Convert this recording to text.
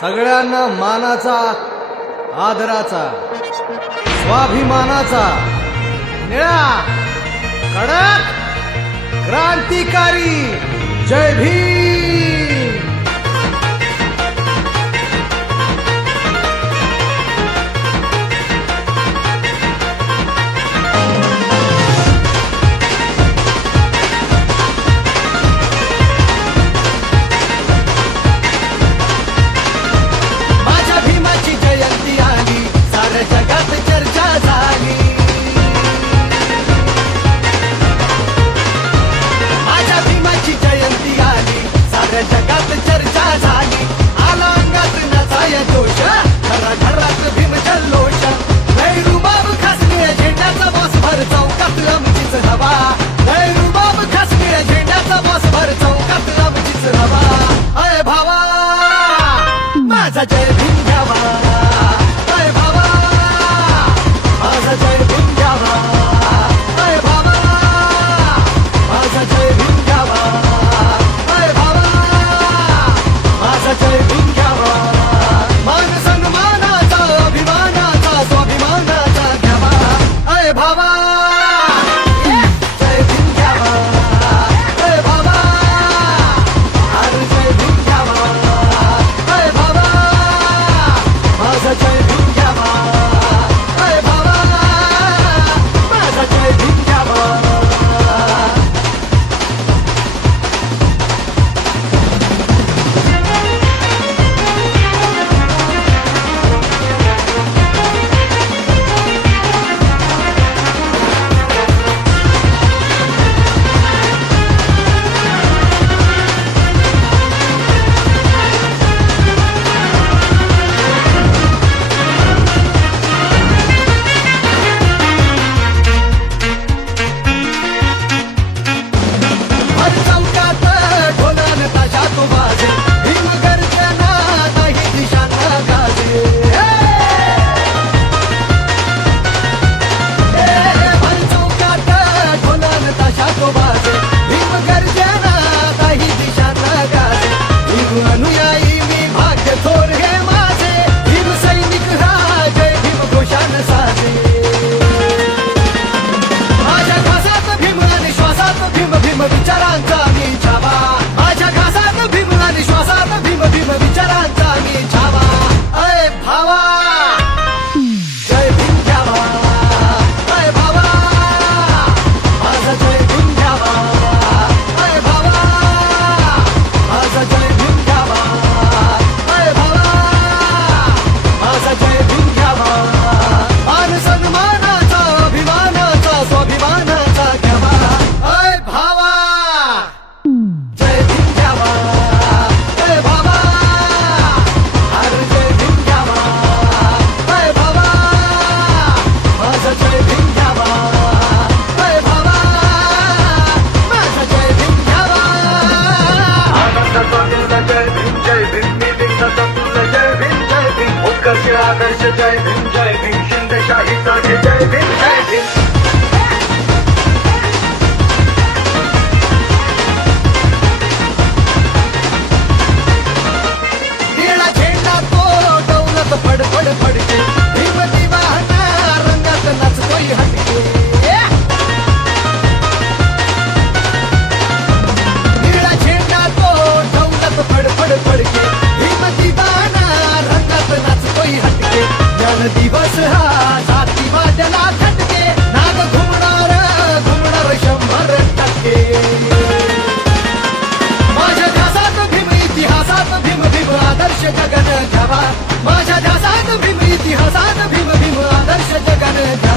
सगळ्यांना मानाचा, आदराचा, स्वाभिमानाचा, निळा, कडक, क्रांतिकारी जय भीम। जगात चर्चा झाली, माझ्या भीमाची जयंती आली, साऱ्या जगात चर्चा झाली। आला अंगात नचाया जोश, घराघरात भीम जल्लोष। रुबाब खासनीळ झेंड्याचा बॉसभर चौकात आमचीच हवा, रुबाब खासनीळ झेंड्याचा बॉसभर चौकात आमचीच हवा। अय भावा माझा जय भीम घ्यावा, अय भावा माझा जय भीम घ्यावा, अय भावा माझा जय भीम घ्यावा, अय भावा माझा जय भीम घ्यावा। मान सन्मानाचा, अभिमानाचा, स्वाभिमानाचा घ्यावा, अय भावा जय भीम घ्यावा, अय भावा अरे जय भीम घ्यावा, अय भावा माझा जय भीम घ्यावा, अय भावा माझा जय भीम घ्यावा। हर चौकात ढोलान ताशात वाजे, भीम गर्जना नाही दिशांना गाजे। हर चौकात ढोलान ताशात वाजे, भीम गर्जना नाही दिशांना गाजे। भीम अनुयायी मी भाग्य थोर हे माझे, भीम सैनिक राजे भीम घोषान साजे। माझ्या घासात भीम आणि श्वासात भीम, भीम विचारांचा मी छावा, माझ्या घासात भीम आणि श्वासात भीम, भीम विचारांचा मी छावा। अय भावा जय भीम घ्यावा, अय भावा माझा जय भीम घ्यावा, अय भावा माझा जय भीम घ्यावा, अय भावा माझा जय भीम घ्यावा। मान सन्मानाचा, अभिमानाचा, स्वाभिमानाचा घ्यावा, अय भावा जय भीम घ्यावा, अय भावा अरे जय भीम घ्यावा, अय भावा माझा जय भीम घ्यावा, अय भावा माझा जय भीम घ्यावा। जय भीम जय भीम, मीटिंग तुझं जय भीम जय भीम, उत्कर्ष आदर्श जय भीम जय भीम, शिंदेशाहीचा जय भीम जय भीम। निळा झेंडा तो डौलत फड फड फडके, भीम दिवाना रंगात नाचतोय हटके। निळा झेंडा तो डौलत फड फड फडके, भीम दिवाना रंगात नाचतोय हटके। ज्ञान दिवस हा जातीवाद्याला खटके, नाग घुमणार घुमणार 100%। माझ्या ध्यासात भीम, इतिहासात भीम, भीम आदर्श जगन घ्यावा, माझ्या ध्यासात भीम, इतिहासात भीम, भीम आदर्श जगन घ्यावा।